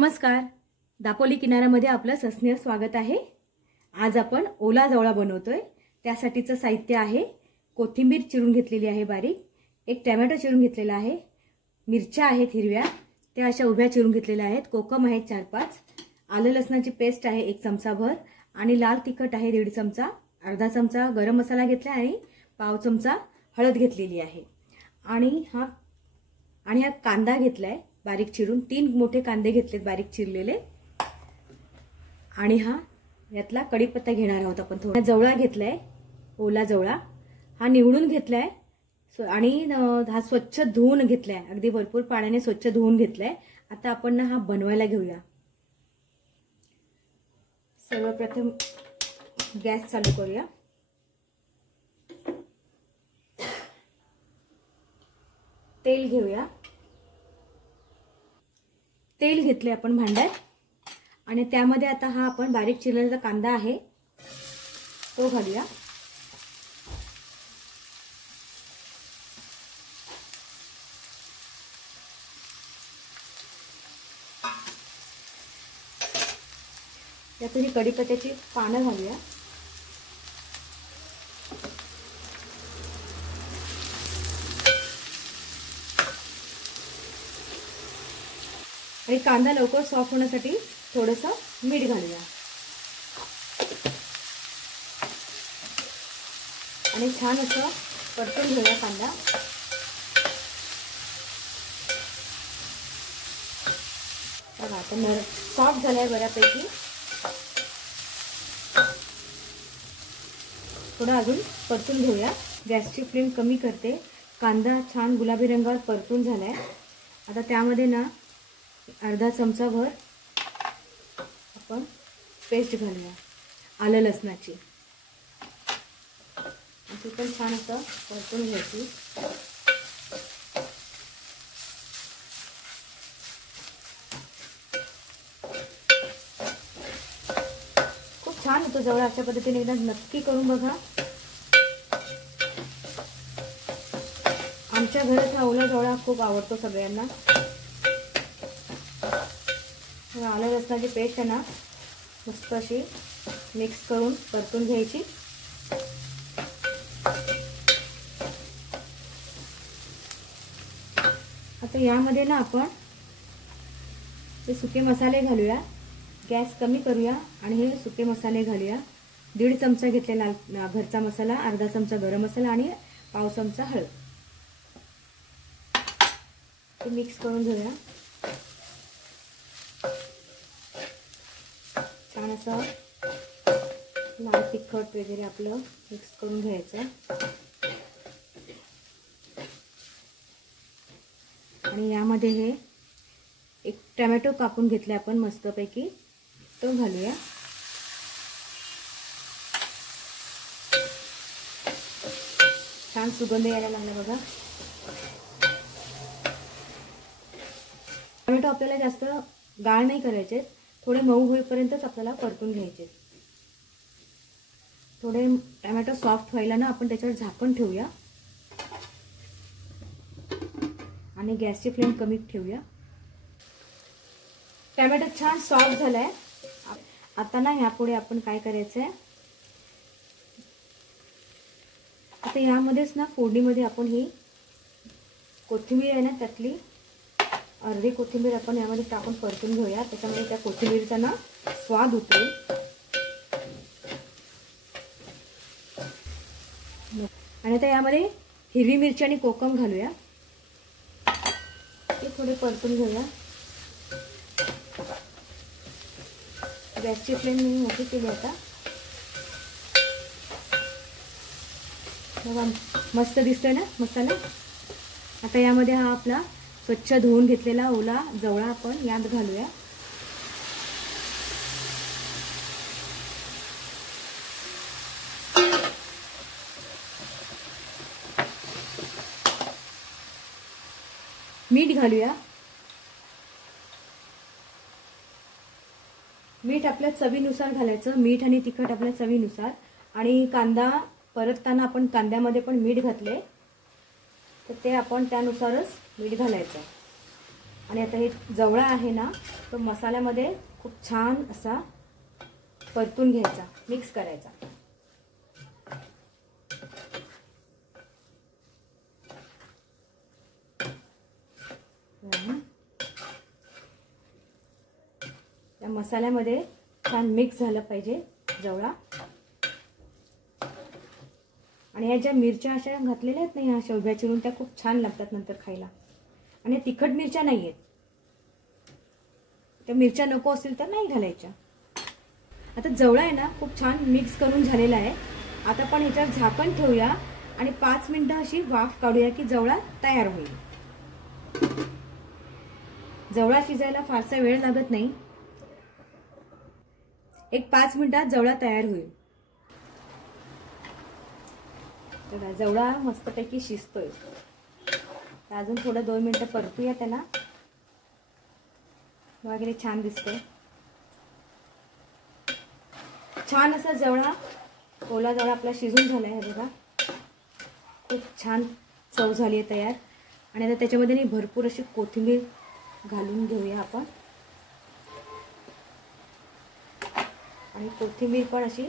नमस्कार, दापोली किनाऱ्यामध्ये आपलं सस्नेह स्वागत आहे। आज आपण ओला जवळा बनवतोय। त्यासाठीचं साहित्य आहे कोथिंबीर चिरून घेतलेली आहे बारीक, एक टोमॅटो चिरून घेतलेला आहे, मिरच्या आहेत हिरव्या त्या अशा उभ्या चिरून घेतलेल्या आहेत, कोकम आहे 4-5, आलं लसणाची पेस्ट आहे 1 चमचाभर आणि लाल तिखट आहे 1.5 चमचा, अर्धा चमचा गरम मसाला घेतला आणि पाव चमचा हळद घेतलेली आहे आणि हा कांदा घेतलाय बारीक चिरून, 3 मोठे कांदे घेतलेत बारीक चिरलेले आणि हा यातला कढीपत्ता घेणार आहोत आपण। थोडा जवळा घेतलाय, ओला जवळा हा निवडून घेतलाय आणि हा स्वच्छ धुवून घेतलाय, अगदी भरपूर पाण्याने स्वच्छ धुवून घेतलाय। आता आपण हा बनवायला घेऊया। सर्वप्रथम गॅस चालू करूया। तेल घेऊया। तेल घेतले आपण भांड्यात आणि त्यामध्ये आता हा आपण बारीक चिरलेला कांदा आहे तो घालूया। यातून कढीपत्त्याची पानं घालूया। आणि कांदा लवकर सॉफ्ट होण्यासाठी थोडंसं मीठ घालूया आणि छान असं परतून घेऊया कांदा। बघा आता सॉफ्ट झालाय बऱ्यापैकी। थोडा अजून परतून घेऊया। गॅसची फ्लेम कमी करते। कांदा छान गुलाबी रंगावर परतून झालाय। आता त्यामध्ये ना अर्धा चमचा भर आपण पेस्ट घालूया आलं लसणाची, ती पण छान असं परतून घ्यायची। खूप छान होतो जवळ, अशा पद्धतीने एकदा नक्की करून बघा। आमच्या घरात हा ओला जवळा खूप आवडतो सगळ्यांना। आलं लसणाची पेस्ट आहे ना मस्त अशी मिक्स करून परतून घ्यायची। आता यामध्ये ना आपण हे सुके मसाले घालूया। गॅस कमी करूया आणि हे सुके मसाले घालूया। 1.5 चमचा घेतलेला घरचा मसाला, अर्धा चमचा गरम मसाला आणि पाव चमचा हळद, ते मिक्स करून घेऊया। छान असं लाल तिखट वगैरे आपलं मिक्स करून घ्यायचं आणि यामध्ये हे एक टोमॅटो कापून घेतले आपण मस्तपैकी, तो घालूया। छान सुगंध यायला लागला बघा। टोमॅटो आपल्याला जास्त गाळ नाही करायचे, थोडे मऊ होईपर्यंतच आपल्याला परतून घ्यायचे। थोडे टोमॅटो सॉफ्ट व्हायला ना आपण त्याच्यावर झाकण ठेवूया आणि गॅसची फ्लेम कमी ठेवूया। टोमॅटो छान सॉफ्ट झालाय। आता ना यापुढे आपण काय करायचंय, आता यामध्येच ना फोडणीमध्ये आपण ही कोथिंबीर आहे ना त्यातली अर्धी कोथिंबीर आपण यामध्ये टाकून परतून घेऊया। त्याच्यामुळे त्या कोथिंबीरचा ना स्वाद उतरेल। आणि आता यामध्ये हिरवी मिरची आणि कोकम घालूया, ते थोडे परतून घेऊया। गॅसची फ्लेम मी मोठी केली आता। बघा मस्त दिसतोय ना मसाला। आता यामध्ये हा आपला स्वच्छ धुवून घेतलेला ओला जवळा आपण यात घालूया। मीठ घालूया। मीठ आपल्या चवीनुसार घालायचं, मीठ आणि तिखट आपल्या चवीनुसार। आणि कांदा परतताना आपण कांद्यामध्ये पण मीठ घातले, तर ते आपण त्यानुसारच मीठ घालायचं। आणि आता हे जवळा आहे ना, तो मसाल्यामध्ये खूप छान असा परतून घ्यायचा, मिक्स करायचा. या मसाल्यामध्ये छान मिक्स झालं पाहिजे जवळा. आणि ह्या ज्या मिरच्या अशा घातलेल्या आहेत ना, ह्या शेवग्या चिरून, त्या खूप छान लागतात नंतर खायला. आणि तिखट मिरच्या नाही आहेत, त्या मिरच्या नको असतील तर नाही घालायच्या. आता जवळा आहे ना खूप छान मिक्स करून झालेला आहे. आता आपण ह्याच्यावर झाकण ठेवूया आणि 5 मिनिटं अशी वाफ काढूया की जवळा तयार होईल. जवळा शिजायला फारसा वेळ लागत नाही, एक 5 मिनिटात जवळा तयार होईल. बघा जवळा मस्तपैकी शिजतोय. अजून थोडं 2 मिनिटं परतूया त्याला. वगैरे छान दिसतंय. छान असा जवळा, ओला जवळा आपला शिजून झाला आहे बघा. खूप छान चव झाली आहे तयार. आणि आता त्याच्यामध्ये भरपूर अशी कोथिंबीर घालून घेऊया आपण. आणि कोथिंबीर पण अशी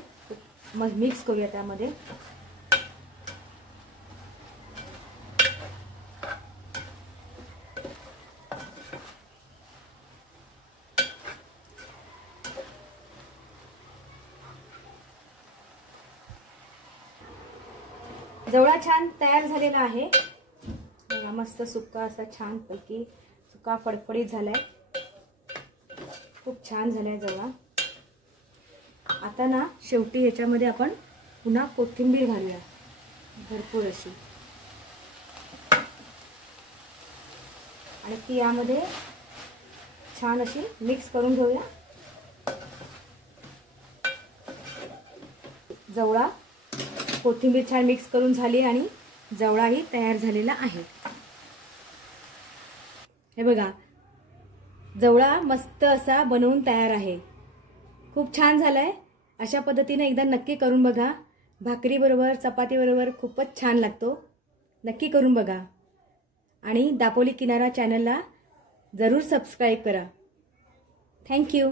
मिक्स करूया त्यामध्ये. जवळा छान तयार झालेला आहे. मस्त सुक्का असा छान पैकी सुक्का फडफडीत झालाय. खूप छान झालाय जवळा. आता ना शेवटी याच्यामध्ये आपण पुन्हा कोथिंबीर घालूया भरपूर अशी. आणि ती यामध्ये छान अशी मिक्स करून घेऊया. जवळा कोथिंबीर छान मिक्स करून झाली आणि जवळाही तयार झालेला आहे. हे बघा जवळा मस्त असा बनवून तयार आहे. खूप छान झालाय. अशा पद्धतीने एकदा नक्की करून बघा. भाकरी बरोबर, चपाती बरोबर खूपच छान लागतो. नक्की करून बघा. आणि दापोली किनारा चॅनलला जरूर सबस्क्राईब करा. थँक्यू.